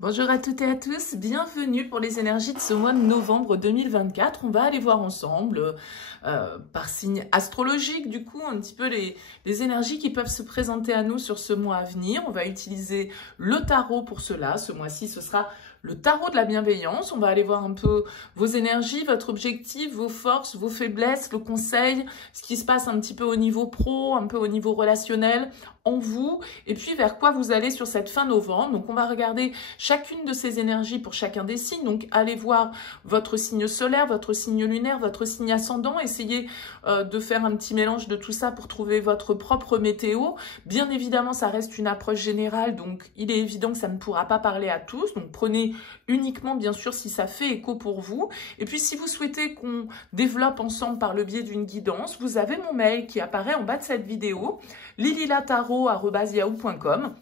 Bonjour à toutes et à tous, bienvenue pour les énergies de ce mois de novembre 2024. On va aller voir ensemble, par signe astrologique, du coup, un petit peu les énergies qui peuvent se présenter à nous sur ce mois à venir. On va utiliser le tarot pour cela. Ce mois-ci, ce sera le tarot de la bienveillance. On va aller voir un peu vos énergies, votre objectif, vos forces, vos faiblesses, le conseil, ce qui se passe un petit peu au niveau pro, un peu au niveau relationnel en vous, et puis vers quoi vous allez sur cette fin novembre. Donc on va regarder chacune de ces énergies pour chacun des signes. Donc allez voir votre signe solaire, votre signe lunaire, votre signe ascendant. Essayez de faire un petit mélange de tout ça pour trouver votre propre météo. Bien évidemment, ça reste une approche générale, donc il est évident que ça ne pourra pas parler à tous. Donc prenez uniquement, bien sûr, si ça fait écho pour vous. Et puis si vous souhaitez qu'on développe ensemble par le biais d'une guidance, vous avez mon mail qui apparaît en bas de cette vidéo, lililataro@yahoo.com.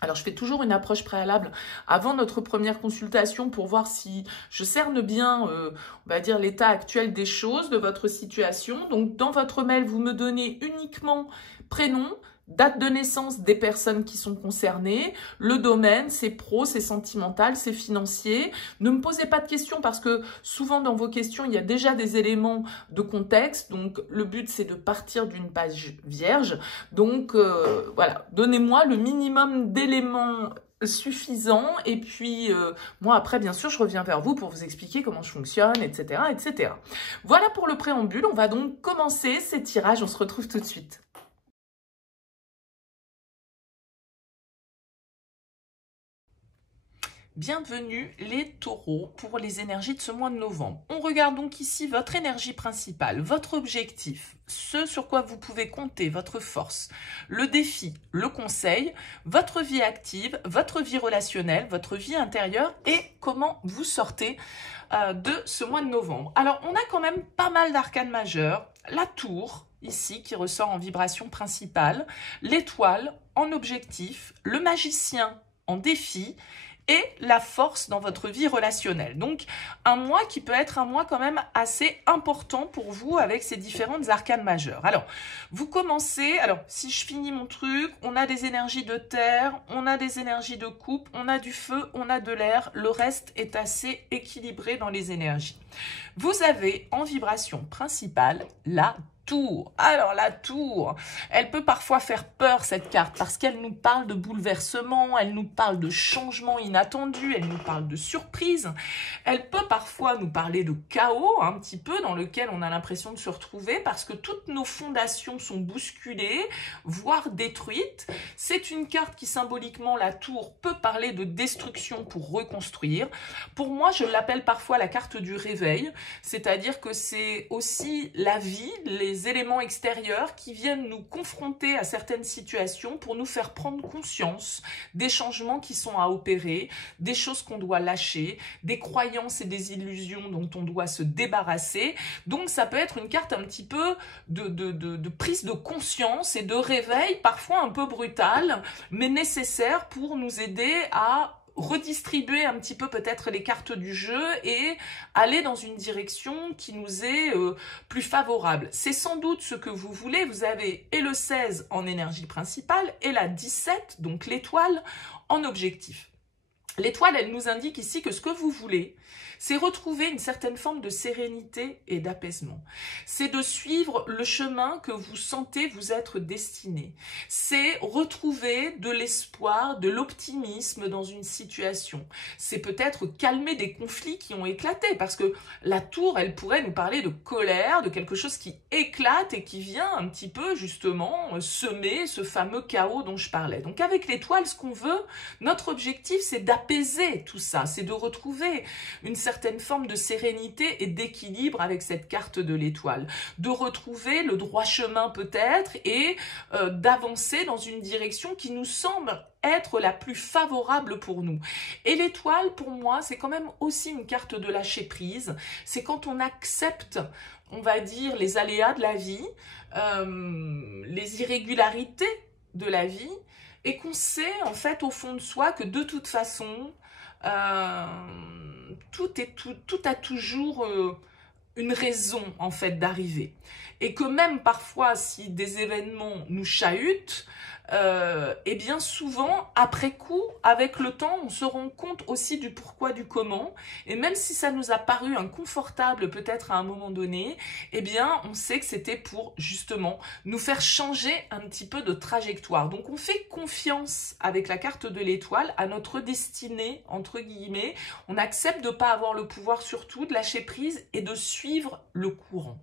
Alors, je fais toujours une approche préalable avant notre première consultation pour voir si je cerne bien, on va dire, l'état actuel des choses, de votre situation. Donc, dans votre mail, vous me donnez uniquement prénom, date de naissance des personnes qui sont concernées, le domaine, c'est pro, c'est sentimental, c'est financier. Ne me posez pas de questions parce que souvent dans vos questions, il y a déjà des éléments de contexte. Donc, le but, c'est de partir d'une page vierge. Donc, voilà, donnez-moi le minimum d'éléments suffisants. Et puis, moi, après, bien sûr, je reviens vers vous pour vous expliquer comment je fonctionne, etc., etc. Voilà pour le préambule. On va donc commencer ces tirages. On se retrouve tout de suite. Bienvenue les taureaux pour les énergies de ce mois de novembre. On regarde donc ici votre énergie principale, votre objectif, ce sur quoi vous pouvez compter, votre force, le défi, le conseil, votre vie active, votre vie relationnelle, votre vie intérieure et comment vous sortez de ce mois de novembre. Alors on a quand même pas mal d'arcanes majeures, la tour ici qui ressort en vibration principale, l'étoile en objectif, le magicien en défi, et la force dans votre vie relationnelle. Donc, un mois qui peut être un mois quand même assez important pour vous avec ces différentes arcanes majeures. Alors, vous commencez, si je finis mon truc, on a des énergies de terre, on a des énergies de coupe, on a du feu, on a de l'air, le reste est assez équilibré dans les énergies. Vous avez en vibration principale la tour. Alors la tour, elle peut parfois faire peur cette carte parce qu'elle nous parle de bouleversement, elle nous parle de changements inattendus, elle nous parle de surprise, elle peut parfois nous parler de chaos un petit peu dans lequel on a l'impression de se retrouver parce que toutes nos fondations sont bousculées, voire détruites. C'est une carte qui symboliquement, la tour, peut parler de destruction pour reconstruire. Pour moi, je l'appelle parfois la carte du réveil, c'est-à-dire que c'est aussi la vie, les éléments extérieurs qui viennent nous confronter à certaines situations pour nous faire prendre conscience des changements qui sont à opérer, des choses qu'on doit lâcher, des croyances et des illusions dont on doit se débarrasser. Donc ça peut être une carte un petit peu de prise de conscience et de réveil, parfois un peu brutal, mais nécessaire pour nous aider à redistribuer un petit peu peut-être les cartes du jeu et aller dans une direction qui nous est plus favorable. C'est sans doute ce que vous voulez. Vous avez et le 16 en énergie principale et la 17, donc l'étoile, en objectif. L'étoile, elle nous indique ici que ce que vous voulez, c'est retrouver une certaine forme de sérénité et d'apaisement. C'est de suivre le chemin que vous sentez vous être destiné. C'est retrouver de l'espoir, de l'optimisme dans une situation. C'est peut-être calmer des conflits qui ont éclaté, parce que la tour, elle pourrait nous parler de colère, de quelque chose qui éclate et qui vient un petit peu justement semer ce fameux chaos dont je parlais. Donc avec l'étoile, ce qu'on veut, notre objectif, c'est d'apaiser tout ça, c'est de retrouver une certaine forme de sérénité et d'équilibre avec cette carte de l'étoile, de retrouver le droit chemin peut-être et d'avancer dans une direction qui nous semble être la plus favorable pour nous. Et l'étoile, pour moi, c'est quand même aussi une carte de lâcher prise. C'est quand on accepte, on va dire, les aléas de la vie, les irrégularités de la vie, et qu'on sait, en fait, au fond de soi, que de toute façon, tout a toujours une raison, en fait, d'arriver. Et que même parfois, si des événements nous chahutent, et bien souvent, après coup, avec le temps, on se rend compte aussi du pourquoi, du comment. Et même si ça nous a paru inconfortable peut-être à un moment donné, eh bien, on sait que c'était pour justement nous faire changer un petit peu de trajectoire. Donc, on fait confiance avec la carte de l'étoile à notre destinée, entre guillemets. On accepte de ne pas avoir le pouvoir sur tout, de lâcher prise et de suivre le courant.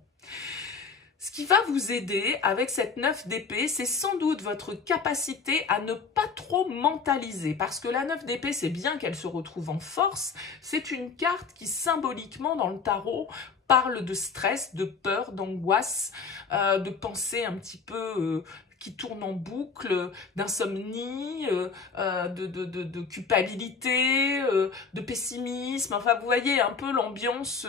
Ce qui va vous aider avec cette 9 d'épée, c'est sans doute votre capacité à ne pas trop mentaliser. Parce que la 9 d'épée, c'est bien qu'elle se retrouve en force. C'est une carte qui, symboliquement, dans le tarot, parle de stress, de peur, d'angoisse, de pensée un petit peu qui tournent en boucle, d'insomnie, de culpabilité, de pessimisme. Enfin, vous voyez un peu l'ambiance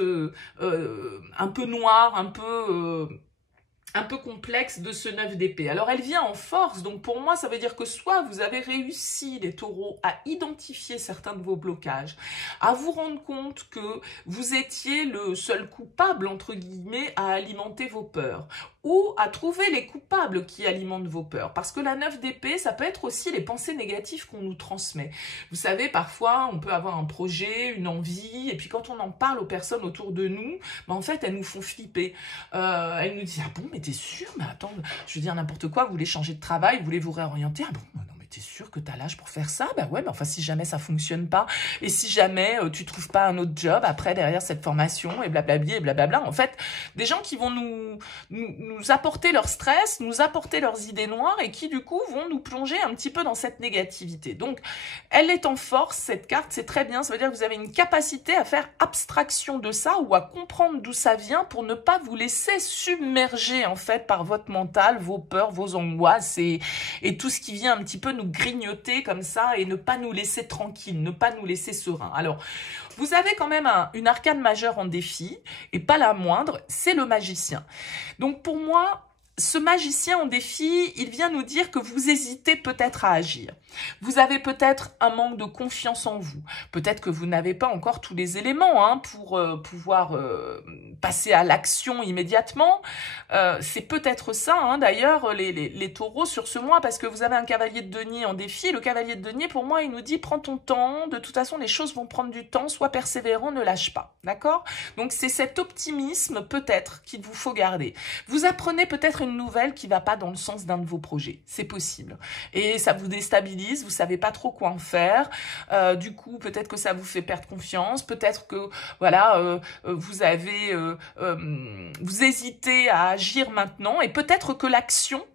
un peu noire, un peu complexe de ce 9 d'épée. Alors, elle vient en force, donc pour moi, ça veut dire que soit vous avez réussi, les taureaux, à identifier certains de vos blocages, à vous rendre compte que vous étiez le seul coupable, entre guillemets, à alimenter vos peurs, ou à trouver les coupables qui alimentent vos peurs. Parce que la 9 d'épée, ça peut être aussi les pensées négatives qu'on nous transmet. Vous savez, parfois, on peut avoir un projet, une envie, et puis quand on en parle aux personnes autour de nous, ben, en fait, elles nous font flipper. Elles nous disent « Ah bon, mais t'es sûr? Mais attends, je veux dire n'importe quoi, vous voulez changer de travail, vous voulez vous réorienter? Ah bon, non, mais t'es sûr que t'as l'âge pour faire ça? Ben ouais, mais enfin, si jamais ça fonctionne pas, et si jamais tu trouves pas un autre job après, derrière cette formation, et blablabli, et blablabla. » En fait, des gens qui vont nous apporter leur stress, nous apporter leurs idées noires, et qui, du coup, vont nous plonger un petit peu dans cette négativité. Donc, elle est en force, cette carte, c'est très bien. Ça veut dire que vous avez une capacité à faire abstraction de ça, ou à comprendre d'où ça vient, pour ne pas vous laisser submerger, en fait, par votre mental, vos peurs, vos angoisses, et tout ce qui vient un petit peu nous grignoter comme ça, et ne pas nous laisser tranquille, ne pas nous laisser serein. Alors, vous avez quand même une arcane majeure en défi, et pas la moindre, c'est le magicien. Donc pour moi, ce magicien en défi, il vient nous dire que vous hésitez peut-être à agir. Vous avez peut-être un manque de confiance en vous. Peut-être que vous n'avez pas encore tous les éléments pour pouvoir passer à l'action immédiatement. C'est peut-être ça, d'ailleurs, les taureaux sur ce mois, parce que vous avez un cavalier de denier en défi. Le cavalier de denier, pour moi, il nous dit « Prends ton temps, de toute façon, les choses vont prendre du temps, sois persévérant, ne lâche pas. » D'accord? Donc, c'est cet optimisme, peut-être, qu'il vous faut garder. Vous apprenez peut-être une nouvelle qui ne va pas dans le sens d'un de vos projets. C'est possible. Et ça vous déstabilise, vous ne savez pas trop quoi en faire. Du coup, peut-être que ça vous fait perdre confiance. Peut-être que, voilà, vous hésitez à agir maintenant. Et peut-être que l'action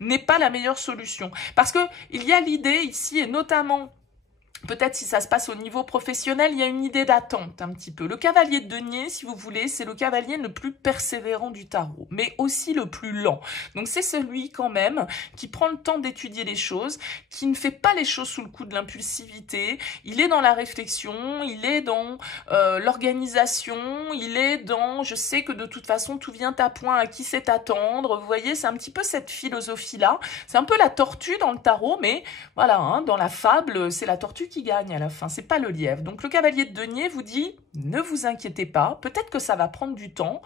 n'est pas la meilleure solution. Parce que il y a l'idée ici, et notamment... Peut-être si ça se passe au niveau professionnel, il y a une idée d'attente un petit peu. Le cavalier de denier, si vous voulez, c'est le cavalier le plus persévérant du tarot, mais aussi le plus lent. Donc c'est celui quand même qui prend le temps d'étudier les choses, qui ne fait pas les choses sous le coup de l'impulsivité. Il est dans la réflexion, il est dans l'organisation, il est dans « je sais que de toute façon tout vient à point, à qui c'est attendre ». Vous voyez, c'est un petit peu cette philosophie-là. C'est un peu la tortue dans le tarot, mais voilà, dans la fable, c'est la tortue qui gagne à la fin, c'est pas le lièvre. Donc le cavalier de denier vous dit, ne vous inquiétez pas, peut-être que ça va prendre du temps,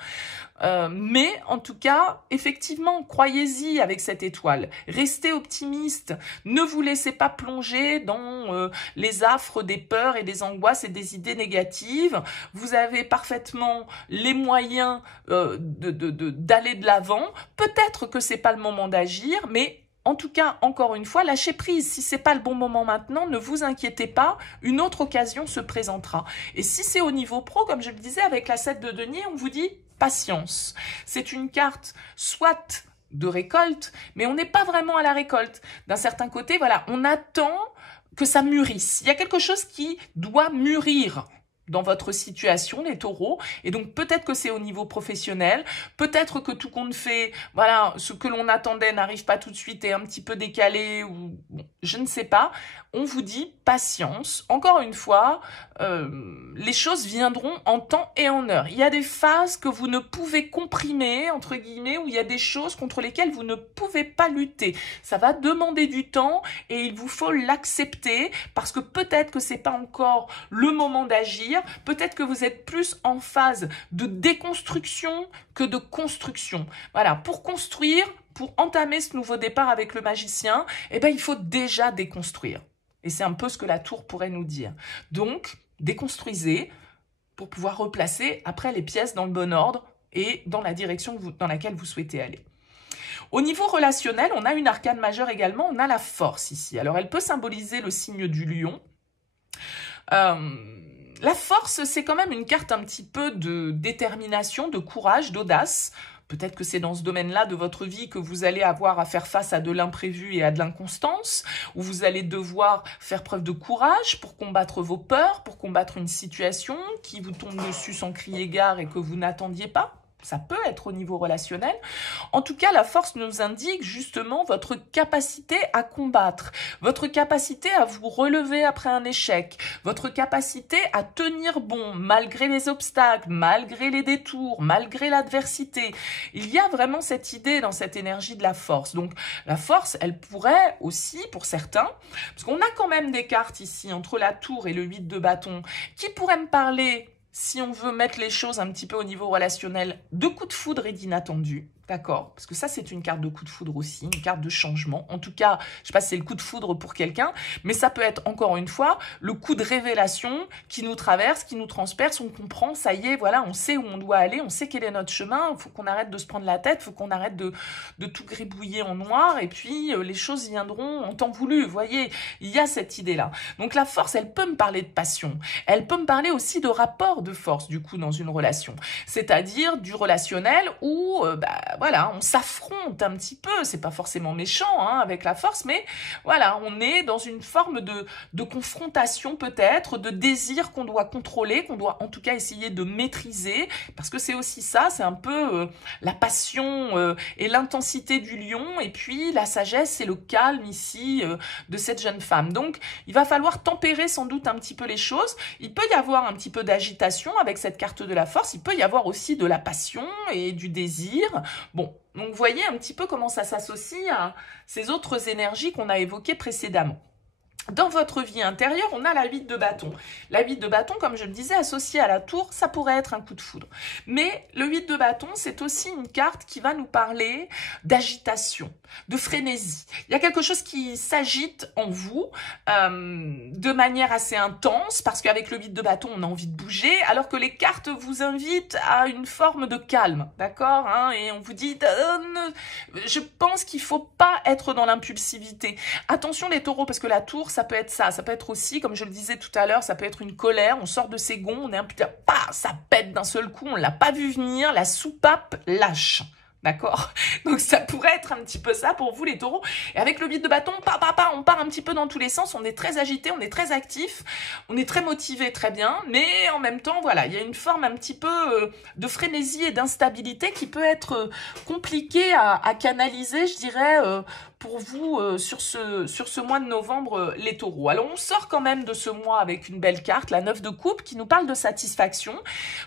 mais en tout cas, effectivement, croyez-y avec cette étoile. Restez optimiste, ne vous laissez pas plonger dans les affres des peurs et des angoisses et des idées négatives. Vous avez parfaitement les moyens d'aller de l'avant. Peut-être que c'est pas le moment d'agir, mais en tout cas, encore une fois, lâchez prise. Si c'est pas le bon moment maintenant, ne vous inquiétez pas, une autre occasion se présentera. Et si c'est au niveau pro, comme je le disais, avec la 7 de denier, on vous dit patience. C'est une carte soit de récolte, mais on n'est pas vraiment à la récolte. D'un certain côté, voilà, on attend que ça mûrisse. Il y a quelque chose qui doit mûrir dans votre situation, les taureaux, et donc peut-être que c'est au niveau professionnel, peut-être que tout compte fait, voilà, ce que l'on attendait n'arrive pas tout de suite et est un petit peu décalé, ou bon, je ne sais pas. On vous dit patience. Encore une fois, les choses viendront en temps et en heure. Il y a des phases que vous ne pouvez comprimer, entre guillemets, où il y a des choses contre lesquelles vous ne pouvez pas lutter. Ça va demander du temps et il vous faut l'accepter parce que peut-être que c'est pas encore le moment d'agir. Peut-être que vous êtes plus en phase de déconstruction que de construction. Voilà, pour construire, pour entamer ce nouveau départ avec le magicien, eh ben, il faut déjà déconstruire. Et c'est un peu ce que la tour pourrait nous dire. Donc, déconstruisez pour pouvoir replacer après les pièces dans le bon ordre et dans la direction dans laquelle vous souhaitez aller. Au niveau relationnel, on a une arcane majeure également, on a la force ici. Alors, elle peut symboliser le signe du lion. La force, c'est quand même une carte un petit peu de détermination, de courage, d'audace. Peut-être que c'est dans ce domaine-là de votre vie que vous allez avoir à faire face à de l'imprévu et à de l'inconstance, où vous allez devoir faire preuve de courage pour combattre vos peurs, pour combattre une situation qui vous tombe dessus sans crier gare et que vous n'attendiez pas. Ça peut être au niveau relationnel. En tout cas, la force nous indique justement votre capacité à combattre, votre capacité à vous relever après un échec, votre capacité à tenir bon malgré les obstacles, malgré les détours, malgré l'adversité. Il y a vraiment cette idée dans cette énergie de la force. Donc, la force, elle pourrait aussi, pour certains, parce qu'on a quand même des cartes ici entre la tour et le 8 de bâton, qui pourraient me parler, si on veut mettre les choses un petit peu au niveau relationnel, de coups de foudre et d'inattendus, d'accord? Parce que ça, c'est une carte de coup de foudre aussi, une carte de changement. En tout cas, je ne sais pas si c'est le coup de foudre pour quelqu'un, mais ça peut être, encore une fois, le coup de révélation qui nous traverse, qui nous transperce, on comprend, ça y est, voilà, on sait où on doit aller, on sait quel est notre chemin, il faut qu'on arrête de se prendre la tête, il faut qu'on arrête de tout gribouiller en noir, et puis les choses viendront en temps voulu, vous voyez, il y a cette idée-là. Donc la force, elle peut me parler de passion, elle peut me parler aussi de rapport de force, du coup, dans une relation, c'est-à-dire du relationnel où, voilà, on s'affronte un petit peu, c'est pas forcément méchant hein, avec la force, mais voilà, on est dans une forme de confrontation peut-être, de désir qu'on doit contrôler, qu'on doit en tout cas essayer de maîtriser, parce que c'est aussi ça, c'est un peu la passion et l'intensité du lion, et puis la sagesse et le calme ici de cette jeune femme. Donc, il va falloir tempérer sans doute un petit peu les choses, il peut y avoir un petit peu d'agitation avec cette carte de la force, il peut y avoir aussi de la passion et du désir. Bon, donc vous voyez un petit peu comment ça s'associe à ces autres énergies qu'on a évoquées précédemment. Dans votre vie intérieure, on a la 8 de bâton. La 8 de bâton, comme je le disais, associée à la tour, ça pourrait être un coup de foudre. Mais le 8 de bâton, c'est aussi une carte qui va nous parler d'agitation, de frénésie. Il y a quelque chose qui s'agite en vous de manière assez intense, parce qu'avec le 8 de bâton, on a envie de bouger, alors que les cartes vous invitent à une forme de calme, d'accord hein, et on vous dit, je pense qu'il ne faut pas être dans l'impulsivité. Attention les taureaux, parce que la tour, ça peut être ça peut être aussi, comme je le disais tout à l'heure, ça peut être une colère, on sort de ses gonds, on est un peu, ça pète d'un seul coup, on l'a pas vu venir, la soupape lâche. D'accord? Donc ça pourrait être un petit peu ça pour vous les taureaux. Et avec le 8 de bâton, on part un petit peu dans tous les sens, on est très agité, on est très actif, on est très motivé, très bien, mais en même temps, voilà, il y a une forme un petit peu de frénésie et d'instabilité qui peut être compliquée à canaliser, je dirais, pour vous sur ce mois de novembre, les taureaux. Alors on sort quand même de ce mois avec une belle carte, la 9 de coupe, qui nous parle de satisfaction.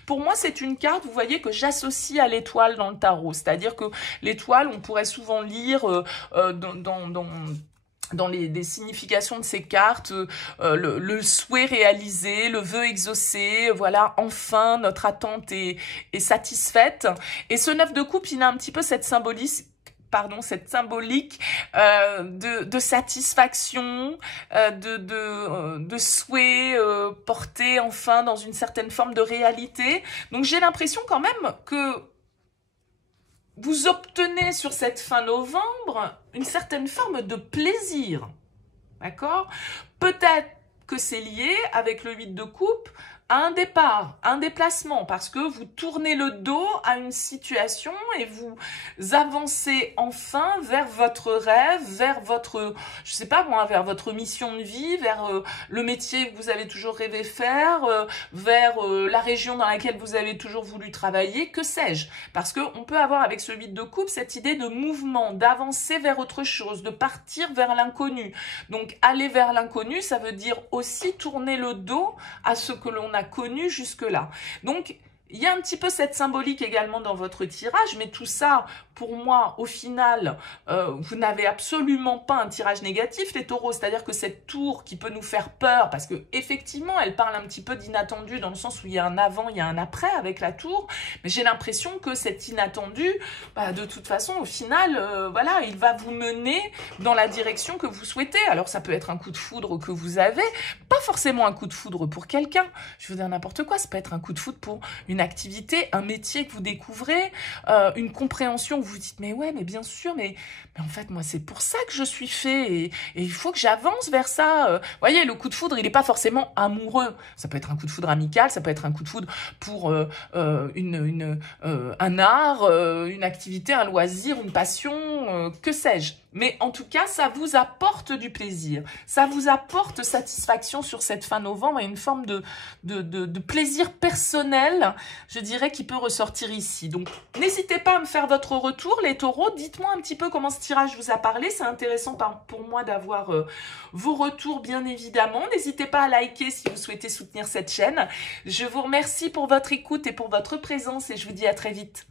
Pour moi, c'est une carte, vous voyez, que j'associe à l'étoile dans le tarot, c'est-à-dire que l'étoile, on pourrait souvent lire dans les significations de ces cartes, le souhait réalisé, le vœu exaucé, voilà, enfin, notre attente est satisfaite. Et ce 9 de coupe, il a un petit peu cette symbolique de satisfaction, de souhait porté enfin dans une certaine forme de réalité. Donc j'ai l'impression quand même que vous obtenez sur cette fin novembre une certaine forme de plaisir, d'accord? Peut-être que c'est lié avec le 8 de coupe à un départ, un déplacement, parce que vous tournez le dos à une situation et vous avancez enfin vers votre rêve, vers votre, je sais pas moi, vers votre mission de vie, vers le métier que vous avez toujours rêvé faire, vers la région dans laquelle vous avez toujours voulu travailler, que sais-je? Parce que on peut avoir avec ce 8 de coupe cette idée de mouvement, d'avancer vers autre chose, de partir vers l'inconnu. Donc aller vers l'inconnu, ça veut dire aussi tourner le dos à ce que l'on a connu jusque-là. Donc, il y a un petit peu cette symbolique également dans votre tirage, mais tout ça pour moi, au final, vous n'avez absolument pas un tirage négatif, les taureaux. C'est-à-dire que cette tour qui peut nous faire peur, parce que effectivement, elle parle un petit peu d'inattendu, dans le sens où il y a un avant, il y a un après avec la tour, mais j'ai l'impression que cet inattendu, bah, de toute façon, au final, voilà, il va vous mener dans la direction que vous souhaitez. Alors, ça peut être un coup de foudre que vous avez, pas forcément un coup de foudre pour quelqu'un, je veux dire n'importe quoi, ça peut être un coup de foudre pour une activité, un métier que vous découvrez, une compréhension où vous dites, mais ouais, mais bien sûr, mais en fait, moi, c'est pour ça que je suis fait, et il faut que j'avance vers ça. Vous voyez, le coup de foudre, il n'est pas forcément amoureux. Ça peut être un coup de foudre amical, ça peut être un coup de foudre pour un art, une activité, un loisir, une passion, que sais-je. Mais en tout cas, ça vous apporte du plaisir. Ça vous apporte satisfaction sur cette fin novembre et une forme de plaisir personnel, je dirais, qui peut ressortir ici. Donc, n'hésitez pas à me faire votre retour, les taureaux. Dites-moi un petit peu comment ce tirage vous a parlé. C'est intéressant pour moi d'avoir vos retours, bien évidemment. N'hésitez pas à liker si vous souhaitez soutenir cette chaîne. Je vous remercie pour votre écoute et pour votre présence et je vous dis à très vite.